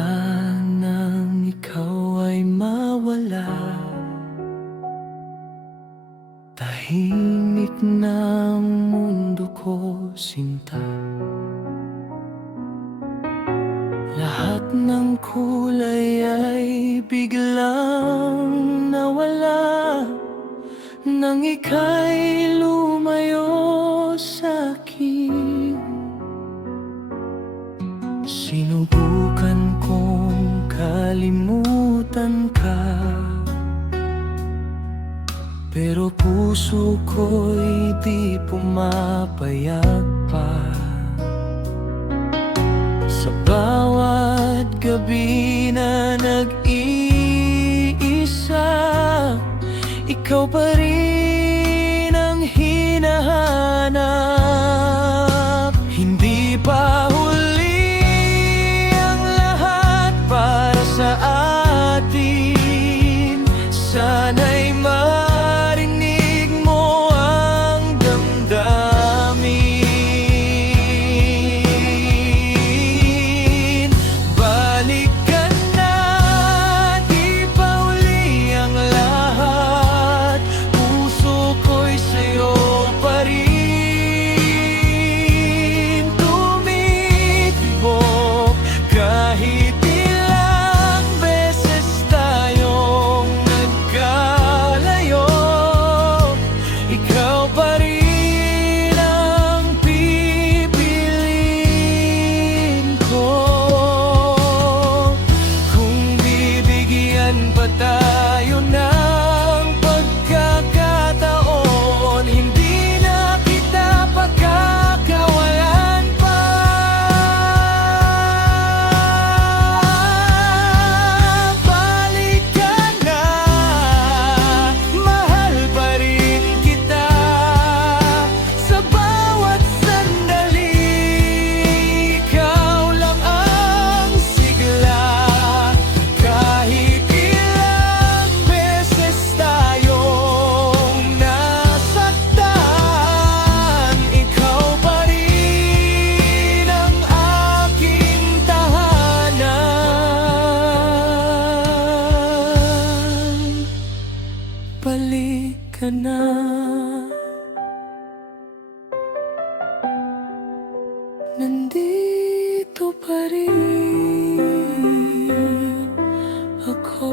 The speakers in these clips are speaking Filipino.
Mula nang ikaw ay mawala, tahimik na ang mundo ko, sinta. Lahat ng kulay ay biglang nawala nang ika'y lumayo sa'kin. Sinubukan kong kalimutan ka, pero puso ko'y di pumapayag pa. Sa bawat gabi na nag-iisa, ikaw pa rin ang hinahanap. Hindi pa huli ang lahat para sa atin. Sana'y marinig mo ang damdamin. Balik ka na, di pa huli ang lahat. Puso ko'y sa'yo pa rin tumitibok. Kahit ilang beses tayong nagkalayo, ikaw pa rin ang pipiliin ko. Kung bibigyan pa tayo ng pagkakataon, hindi na kita pagkakawalan pa. Balik ka na, mahal pa rin kita. Sa bawat sandali, ikaw lang ang sigla. Kahit ilang beses tayong nasaktan, ikaw pa rin ang aking tahanan. Balik ka na, nandito pa rin ako.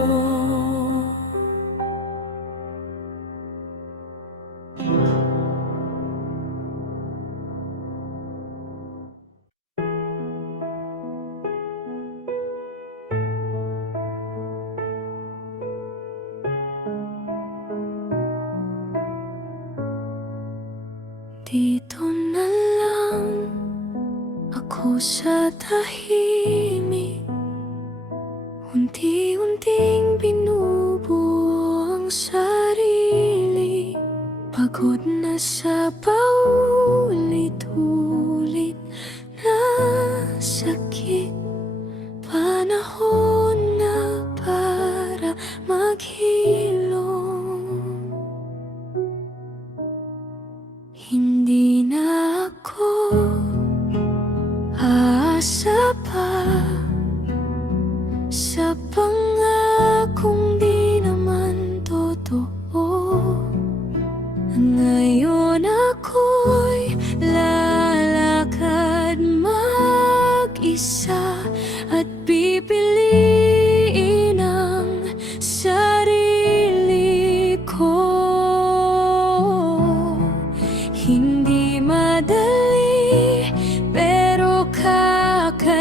Dito na lang ako sa tahimik, unti-unting binubuo ang sarili. Pagod na sa paulit-ulit na sakit. Panahon na para maghilom. Hindi na ako aasa pa sa pangakong di naman totoo. Ngayon ako'y lalakad mag-isa at pipiliin ang sarili ko. Hindi madali, pero kakayanin.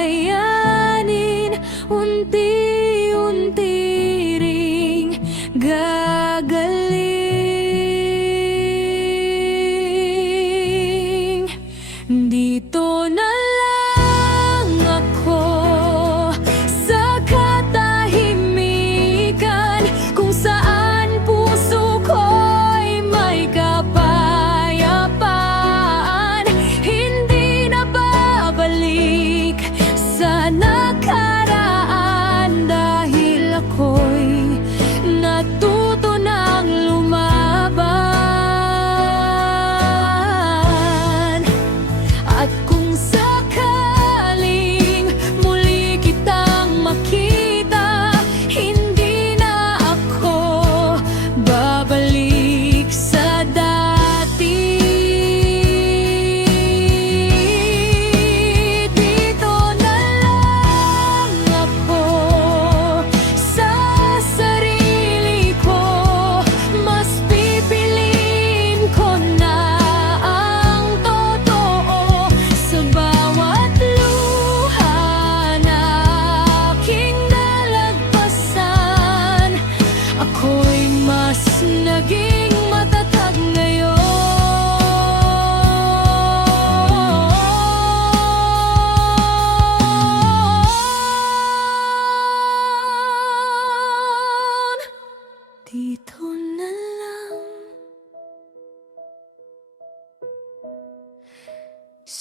Unti-unti ring gagalaw.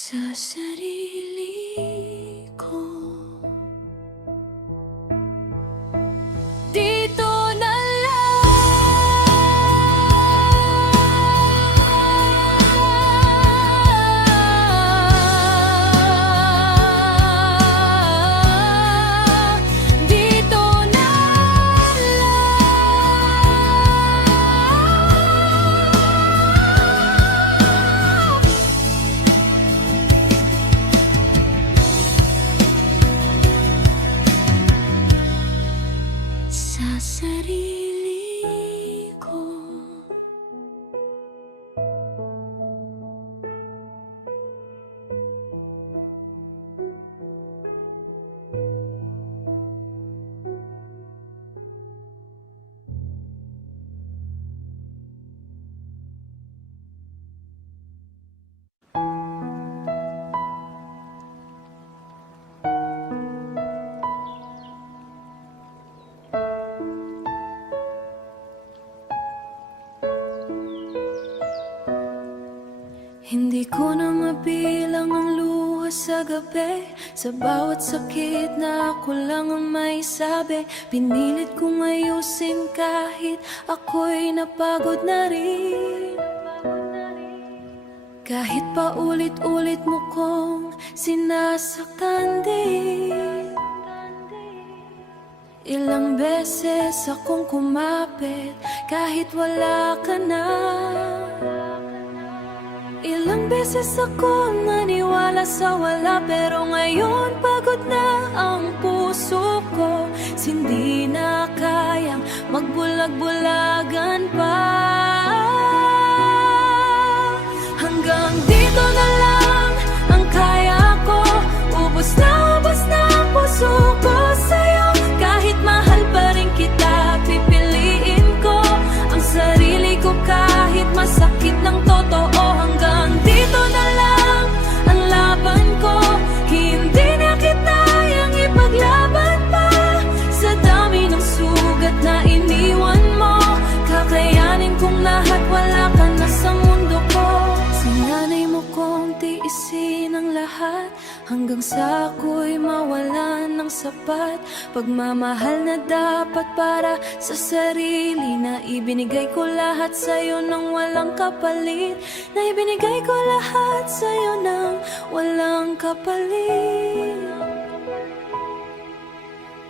sa sarili ko. Dito na lang, dito na sa sarili ko. Hindi ko na mabilang ang luha sa gabi. Sa bawat sakit na ako lang ang may sabi. Pinilit kong ayusin kahit ako'y napagod na rin. Kahit pa ulit-ulit mo kong sinasaktan din. Ilang beses akong kumapit kahit wala ka na. Ilang beses ako naniwala sa wala, pero ngayon pagod na ang puso ko. Hindi na kayang magbulag-bulagan pa. Hanggang dito na lang ang kaya ko. Ubos na ang puso ko sa'yo. Kahit mahal pa rin kita, pipiliin ko ang sarili ko kahit masakit ng totoo. Hanggang dito na lang ang laban ko. Hindi na kitayang ipaglaban pa. Sa dami ng sugat na iniwan mo, kakayanin kong lahat, wala ka na sa mundo ko. Sinanay mo kong tiisin ang lahat hanggang sa ako'y mawalan ng sapat. Pagmamahal na dapat para sa sarili, na ibinigay ko lahat sa'yo nang walang kapalit. Na ibinigay ko lahat sa'yo nang walang kapalit.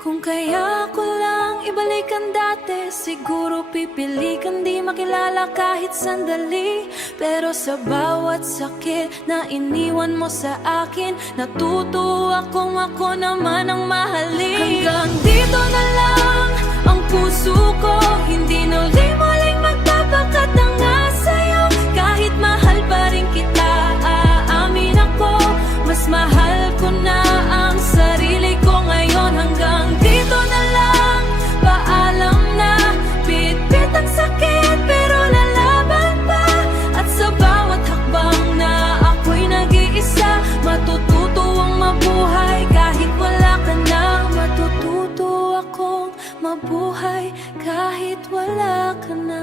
Kung kaya ko lang ibalik ang dati, siguro pipili kang di makilala kahit sandali. Pero sa bawat sakit na iniwan mo sa akin, natuto akong ako naman ang mahalin. Hanggang dito na lang ang puso ko. Hindi na muling magpapakatanga sa'yo. Kahit mahal pa rin kita, aamin ako, mas mahal ko na ang sarili ko ngayon. Hanggang dito na lang, paalam na. Bit-bit ang sakit pero lalaban pa. At sa bawat hakbang na ako'y nag-iisa, matututo ang mabuhay kahit wala ka na. Matututo akong mabuhay kahit wala ka na.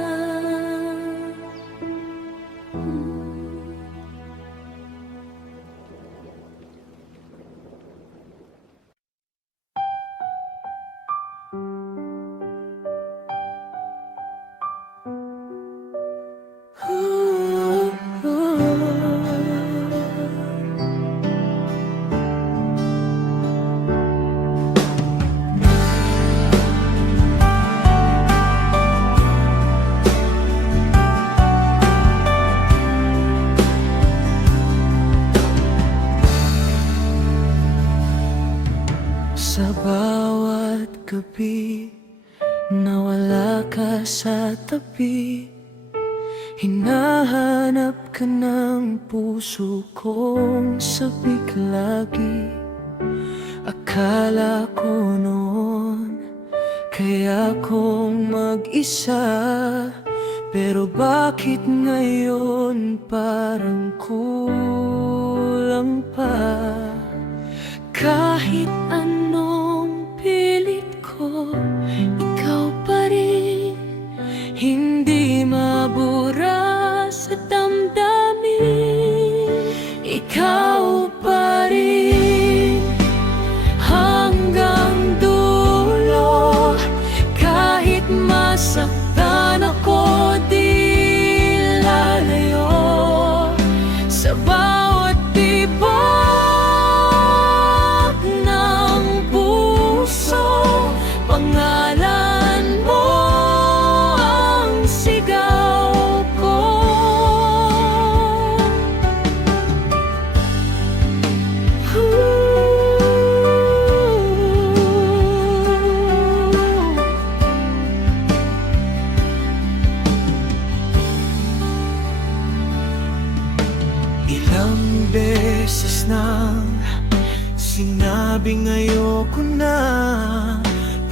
Sa bawat gabi na wala ka sa tabi, hinahanap ka ng puso kong sabik lagi. Akala ko noon kaya kong mag-isa, pero bakit ngayon parang kulang pa? Kahit anong pilit ko, ikaw pa rin. Hindi mabura sa damdamin. Ikaw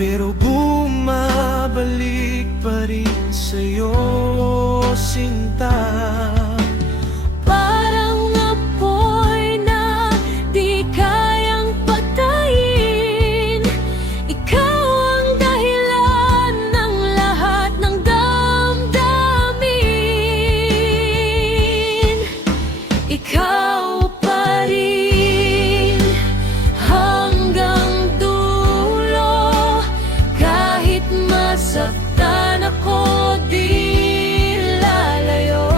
pero bumabalik pa rin sa'yo, sinta. Parang apoy na di kayang patayin. Ikaw ang dahilan ng lahat ng damdamin. Ikaw pa rin hanggang dulo. Kahit masaktan ako, di lalayo.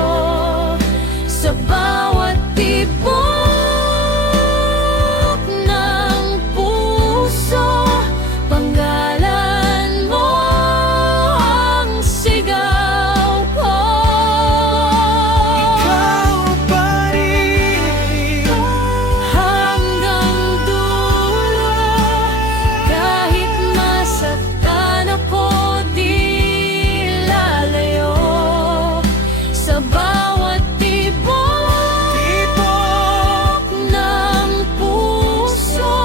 Sa bawat tibok ng puso, panggalan mo ang sigaw ko. Ikaw pa rin Hanggang dulo, kahit masaktan ako, di lalayo. Sa bawat tibok ng puso,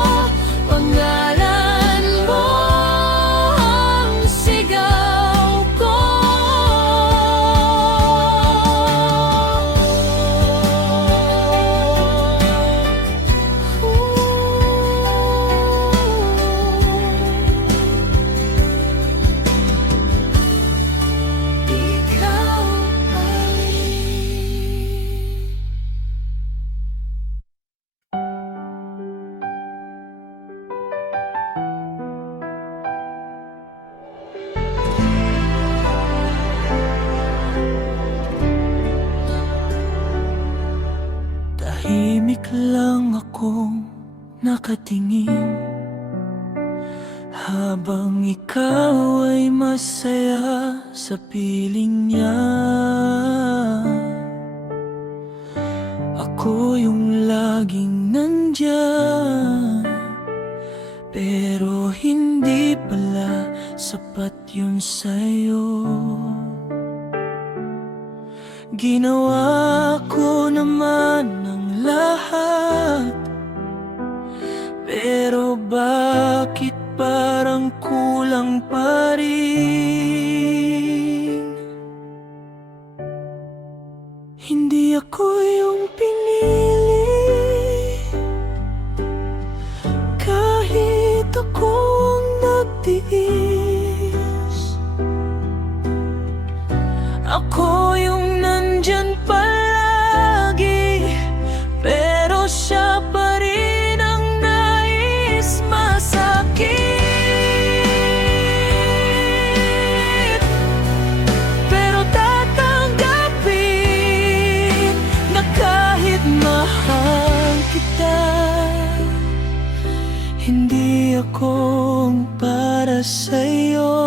panggalan mo ang sigaw ko. Ikaw pa rin. Tahimik lang akong nakatingin habang ikaw ay masaya sa piling niya. Ako yung laging nandyan, pero hindi pala sapat yun sa'yo. Ginawa ko naman ang lahat, pero bakit parang kulang pa rin? Hindi ako yung pinili, kahit ako ang nagtiis. Ako yung nandyan palagi, pero siya pa rin ang nais masakit. Pero tatanggapin na kahit mahal kita, hindi akong para sa'yo.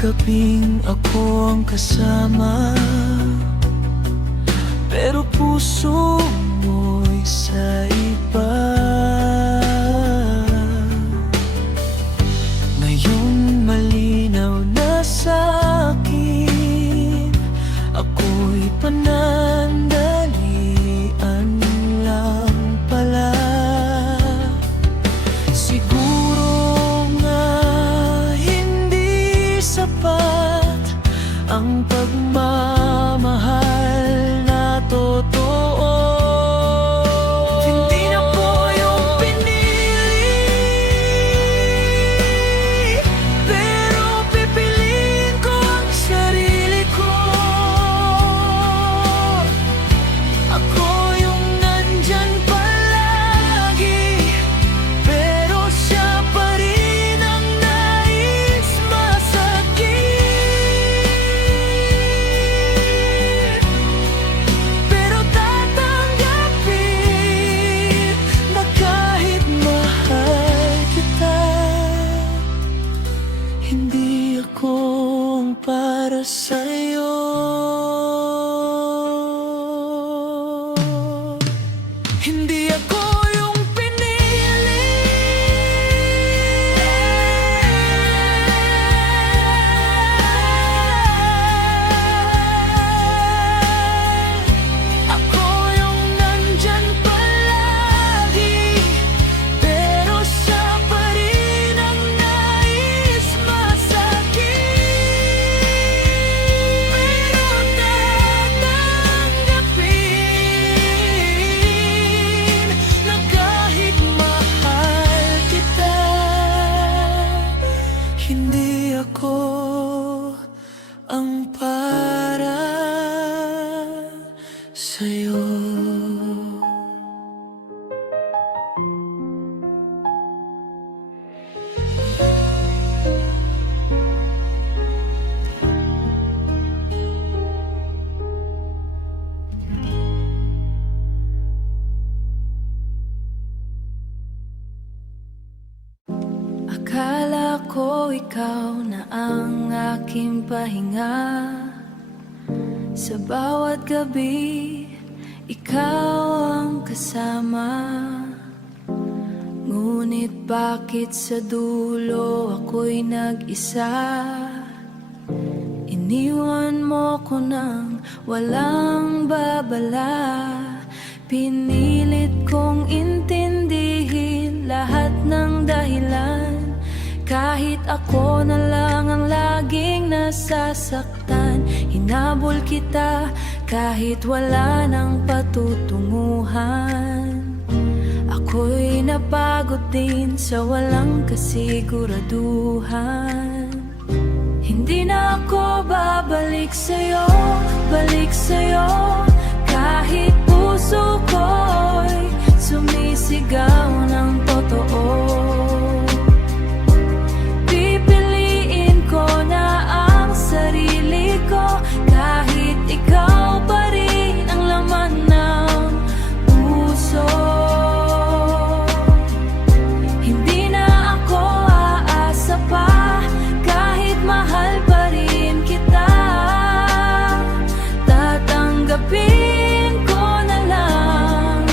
Gabing ako ang kasama, pero puso mo'y sa iba. Ngayon malinaw na sa'kin, ako'y panandalian lang pala. Siguro nga sapat ang pagmamahal na totoo. Akala ko ikaw na ang aking pahinga. Sa bawat gabi, ikaw ang kasama. Ngunit bakit sa dulo ako'y nag-isa? Iniwan mo ko nang walang babala. Pinilit kong intindihin lahat ng dahilan. Kahit ako na lang ang laging nasasaktan. Hinabol kita kahit wala nang patutunguhan. Ako'y napagod din sa walang kasiguraduhan. Hindi na ako babalik sa'yo, balik sa'yo. Kahit puso ko'y sumisigaw ng totoo. Pipiliin ko na ang sarili ko. Kahit ikaw pa rin ang laman ng puso. Hindi na ako aasa pa. Kahit mahal pa rin kita, tatanggapin ko na lang.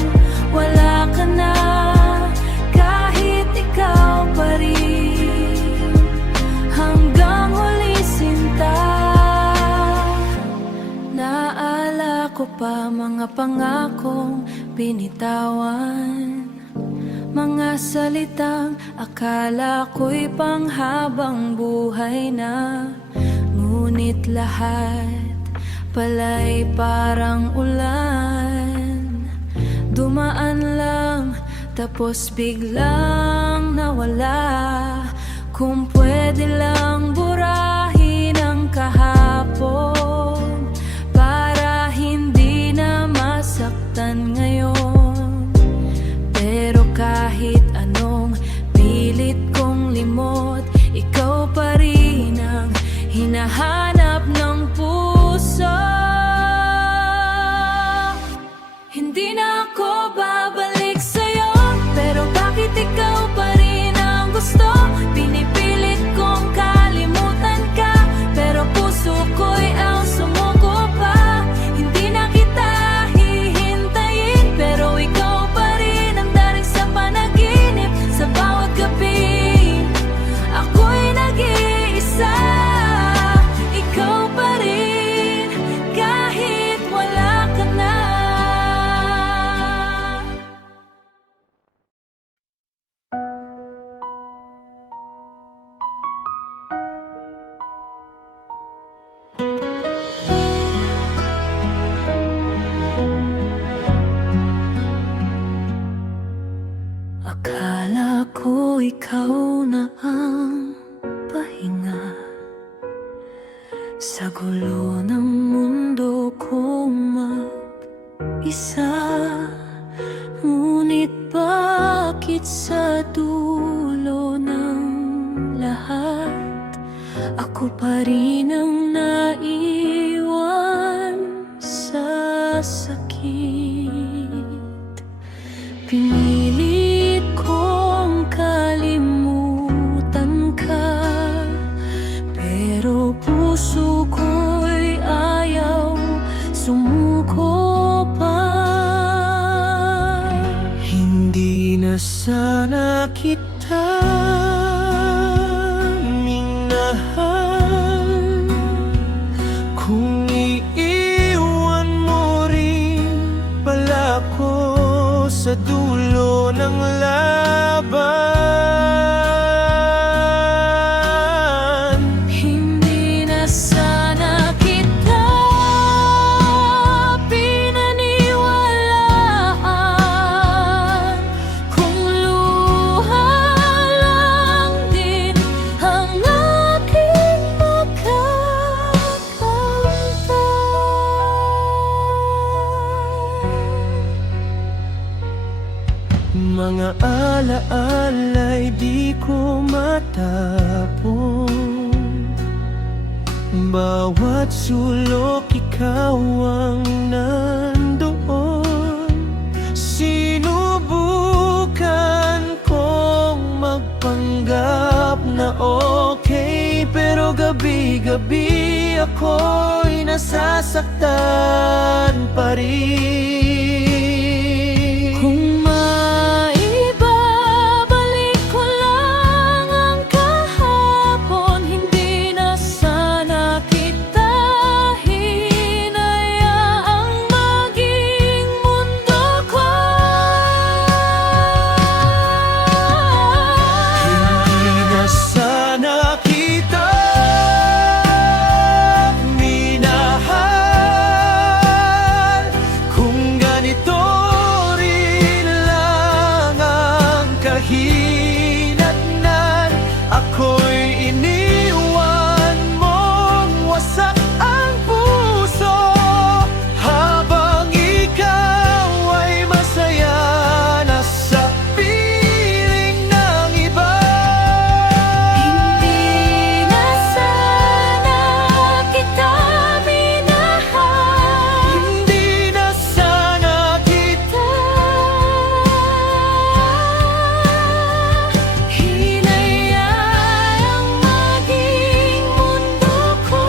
Wala ka na, kahit ikaw pa rin. Hanggang huli sinta. Naala ko pa mga pangakong binitawan. Mga salitang akala ko'y panghabang buhay na. Ngunit lahat pala'y parang ulan. Dumaan lang tapos biglang nawala. Kung pwede lang burahin ang kahapon para hindi na masaktan ngayon. Pero kahit anong pilit kong limot, ikaw pa rin ang hinahanap ng puso. Hindi na ako babalik sa'yo, pero bakit ikaw pa rin ang gusto? Pinipilit kong kalimutan ka, pero puso ko'y ang sumuko pa. Hindi na kita hihintayin, pero ikaw pa rin ang daring sa panaginip. Sa bawat gabi, ako'y nag-iisa. Ikaw pa rin, kahit wala ka na. Akala ko ikaw na ang pahinga. Sa gulo ng mundo ko mag-isa. Ngunit bakit sa dulo ng lahat ako pa rin ang naiwan sa sakit? Pinilit kong kalimutan ka, pero puso ko'y ayaw sumuko pa. Hindi na sana kita minahal kung iiwan mo rin pala ko sa dulo ng laban. Hindi na sana kita pinaniwalaan kung luha lang din ang aking makakamtan. Mga alaala'y di ko matapon. Bawat sulok ikaw ang nandoon. Sinubukan kong magpanggap gabi-gabi ako'y nasasaktan pa rin. Kung maibabalik ko lang ang kahapon, hindi na sana kita hinayaang maging mundo ko. Hindi na sana kita minahal kung ganito rin lang ang kahinatnan. Ako'y iniwan mong wasak ang puso habang ikaw ay masaya na sa piling ng iba. Hindi na sana kita minahal, Hindi na sana kita hinayaang maging mundo ko.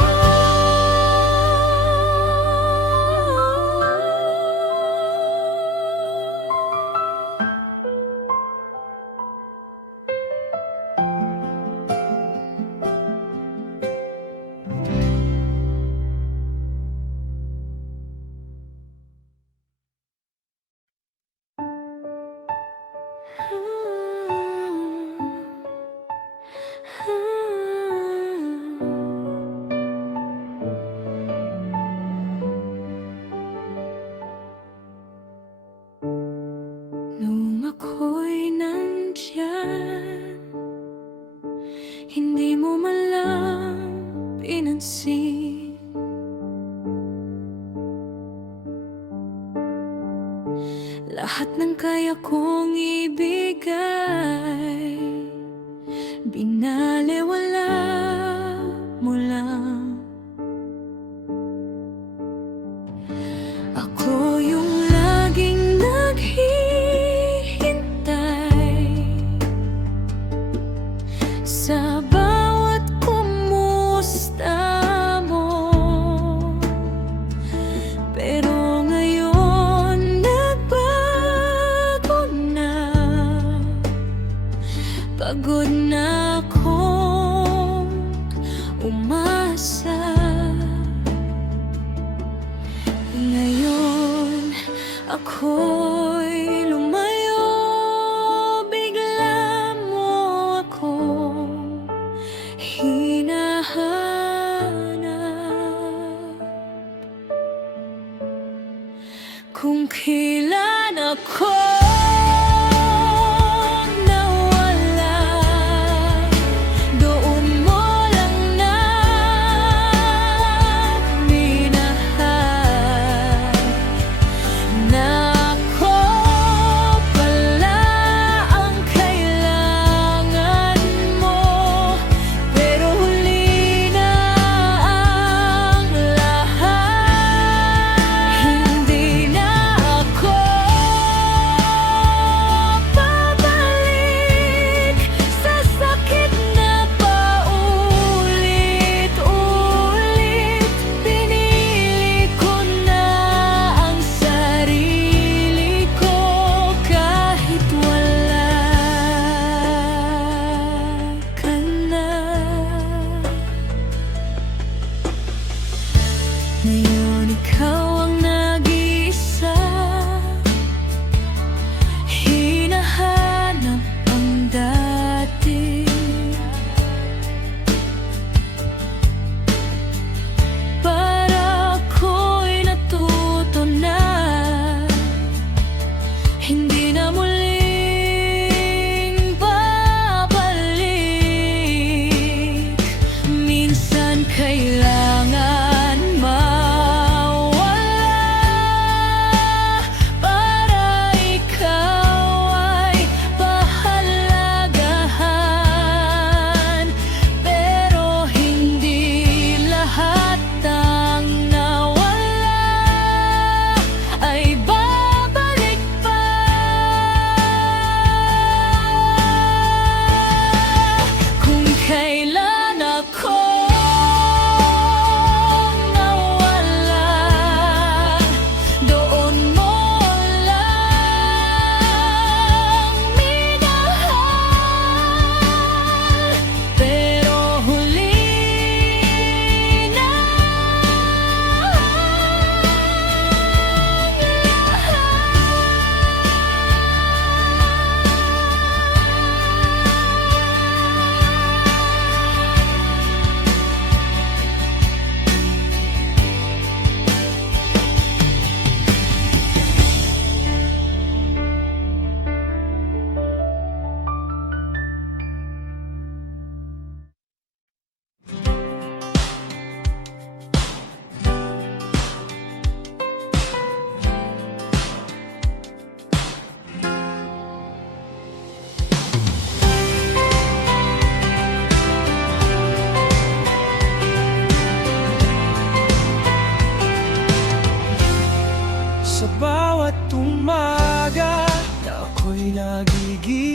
Nung ako'y nandyan, hindi mo man lang pinansin. Lahat ng kaya kong ibigay, binalewala mo lang. Ako yung laging naghihintay sa bawat kumusta mo. Pero ngayon nagbago na, pagod na akong umasa. Ngayon ako'y lumayo, bigla mo akong hinahanap. Kung kailan ako nawala, doon mo lang na minahal na ako.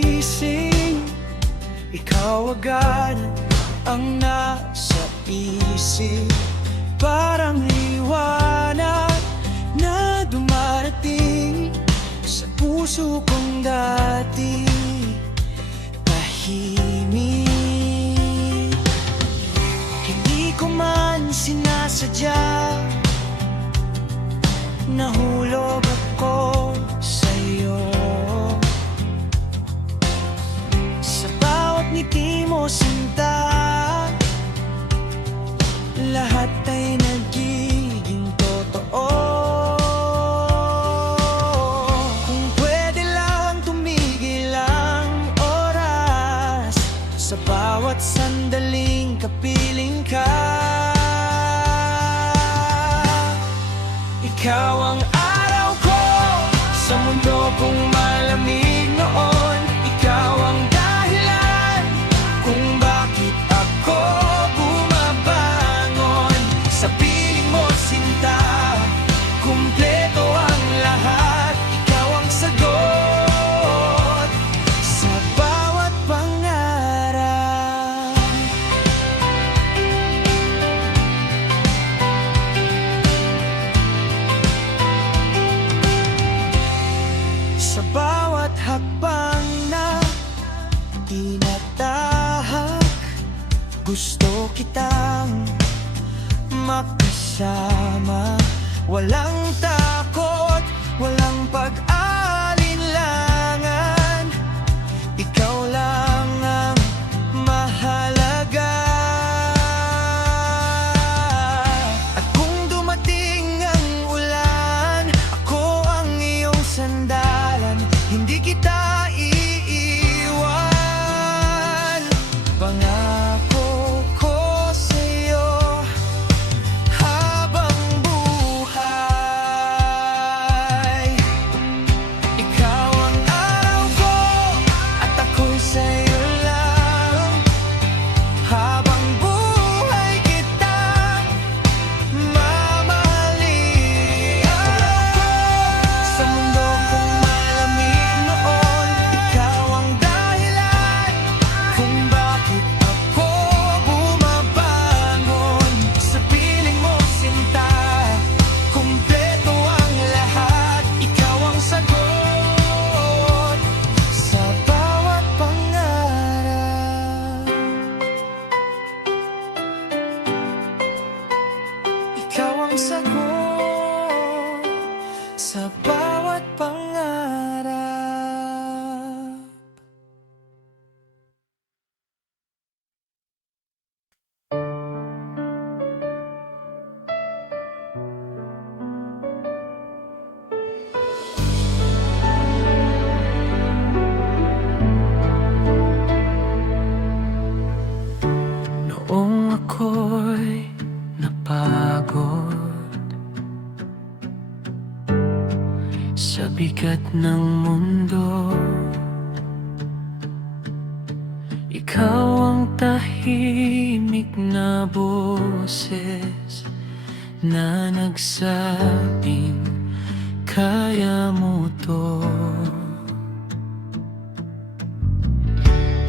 gising, ikaw agad ang nasa isip. Parang liwanag na dumarating sa puso kong dati tahimik. Hindi ko man sinasadya, nahulog ako sa'yo. Sa bawat ngiti mo, sinta, lahat ay nagiging totoo. Kung pwede lang tumigil ang oras, sa bawat sandaling kapiling ka. Ikaw ang araw ko sa mundo kong malamig noon. Ikaw ang dahilan kung bakit ako bumabangon. Sa piling mo, sinta, kumpleto ang lahat. Ikaw ang sagot sa bawat pangarap. Sa bawat hakbang na tinatahak, gusto kitang makasama. Walang takot, walang pag-alinlangan, ikaw lang ang mahalaga. At kung dumating ang ulan, ako ang iyong sandalan. Hindi kita iiwan. Pangako ko sa'yo habang buhay. Ikaw ang araw ko at ako'y sa'yo lang. Habang buhay kitang mamahalin. Sa mundo kong malamig noon, ikaw ang dahilan kung bakit ako bumabangon. Sa piling mo, sinta, kumpleto ang lahat. Ikaw ang sagot sa bawat pangarap. Ikaw ang sagot sa bawat pangarap. Noong ako'y napagod sa bigat ng mundo, ikaw ang tahimik na boses na nagsabing kaya mo to.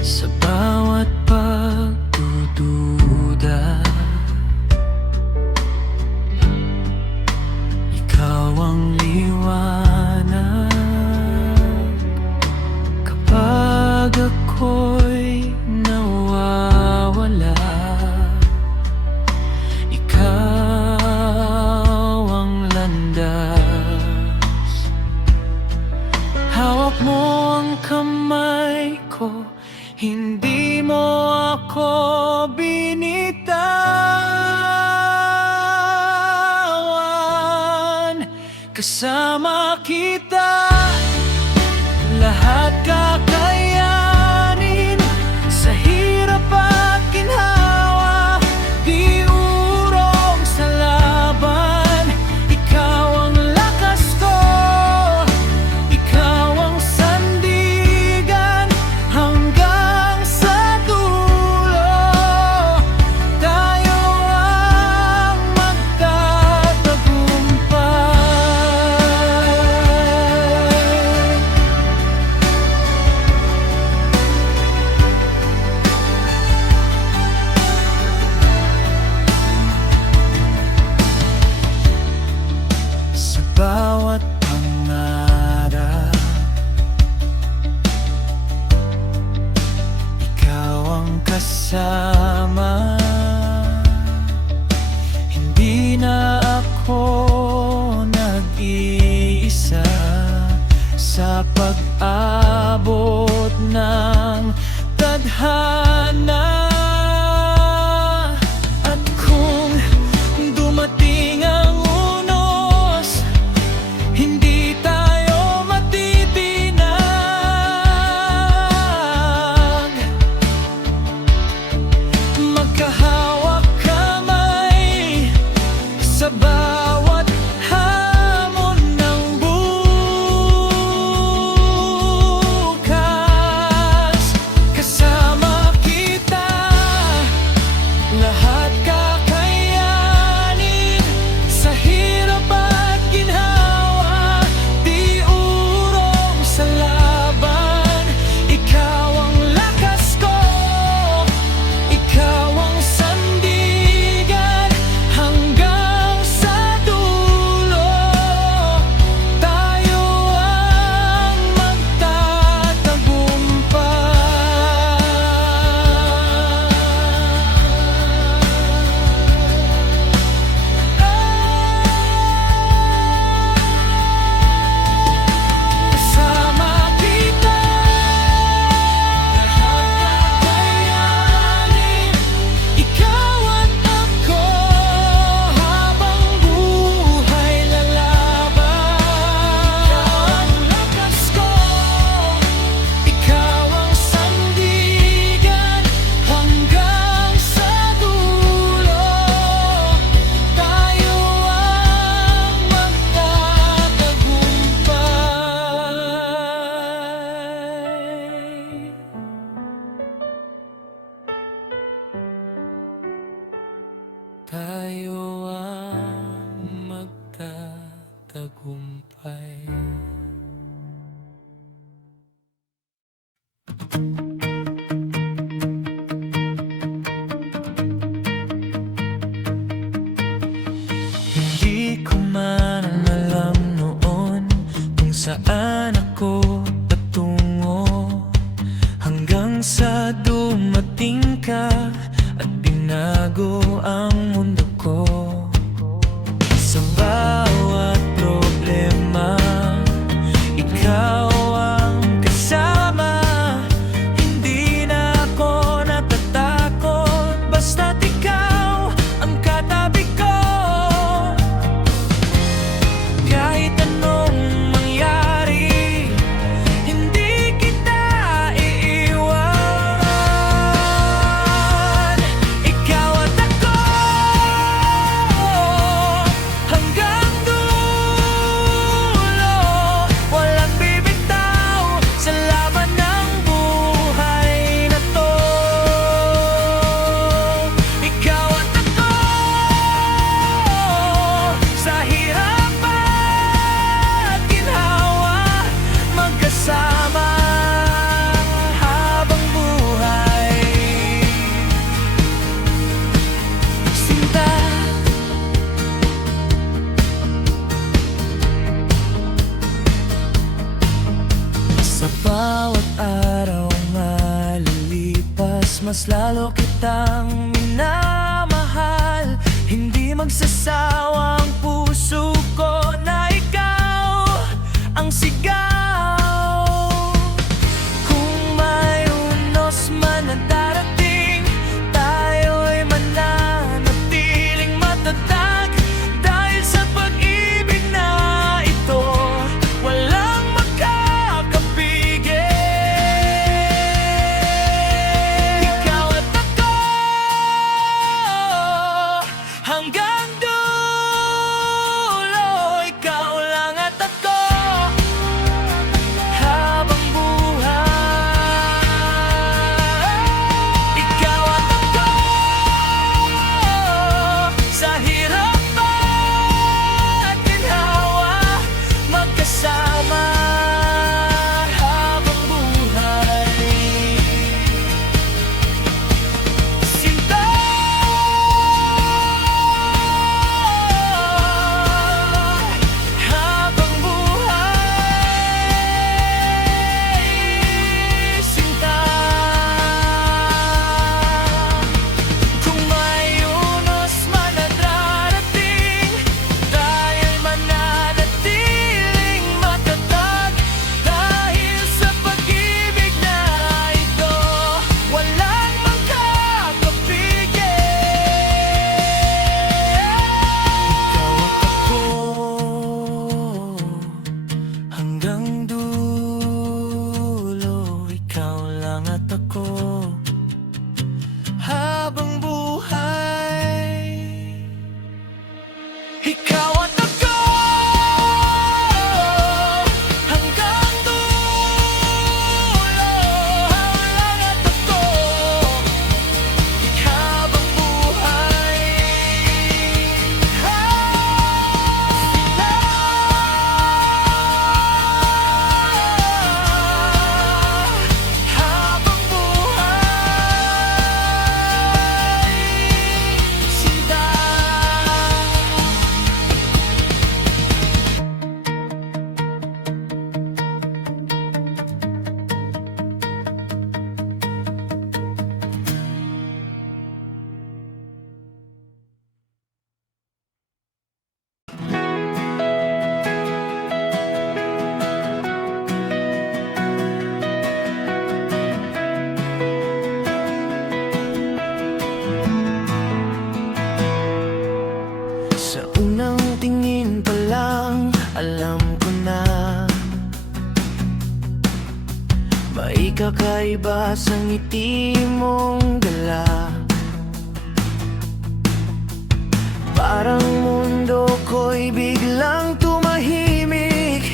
Sa bawat pagdududa, ikaw ang liwanag. Kapag ako'y nawawala, ikaw ang landas. Hawak mo ang kamay ko, hindi mo ako binitawan. Kasama kita, lahat kakayanin. magkasama. Hindi na ako nag-iisa sa pag-abot ng tadhana. At kung dumating ang unos, hindi tayo matitinag. Magkahawak kamay sa bawat hamon ng bukas. Kasama kita, lahat kakayanin. Sa hirap at ginhawa, di urong sa laban. Ikaw ang lakas ko, ikaw ang sandigan. Hanggang sa dulo, tayo ang kasama kita, lahat kakayanin. Ikaw at ako, habang buhay lalaban. Ikaw ang lakas ko, ikaw ang sandigan. Hanggang sa dulo, tayo ang magtatagumpay. Tayo ang magtatagumpay. Hindi ko man alam noon kung saan ako patungo, hanggang sa dumating ka at binago ang mundo ko. Sa bawat problema, ikaw ang kasama. Hindi na ako natatakot, basta't ikaw ang katabi ko. Kahit anong mangyari, hindi kita iiwan. Ikaw at ako, hanggang dulo, walang bibitaw sa laban ng buhay na to. Ikaw at ako, sa hirap at ginhawa, magkasama habang buhay. Sinta, sa bawat araw malilipas, mas lalo kitang minamahal. Hindi magsasawa ang puso ko na ikaw ang sigaw. Kung may unos man na darating, tayo'y mananatiling matatag. Dahil sa pag-ibig na ito, walang makakapigil. Ikaw at ako, hanggang dulo, ikaw lang at ako. iba sa ngiti mong dala. Parang mundo ko'y biglang tumahimik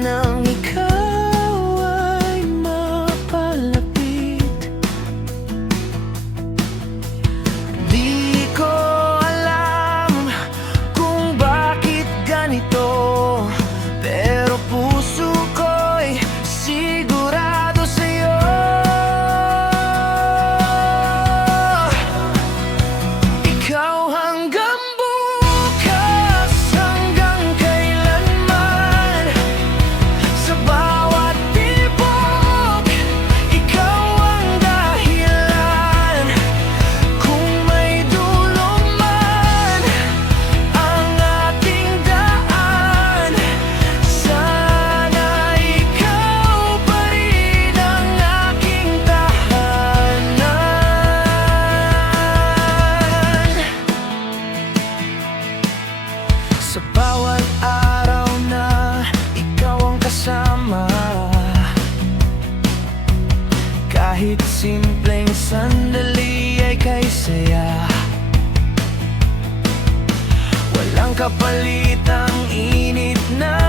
nang ikaw ay mapalapit. Di ko alam kung bakit ganito, pero puso ko'y sigurado sa'yo. Ikaw hanggang bukas, hanggang kailanman, sa bawat tibok, ikaw ang dahilan. Kung may dulo man ang ating daan, sana ikaw pa rin ang aking tahanan. Sa bawat araw na ikaw ang kasama, kahit simpleng sandali ay kay saya. Walang kapalitang init na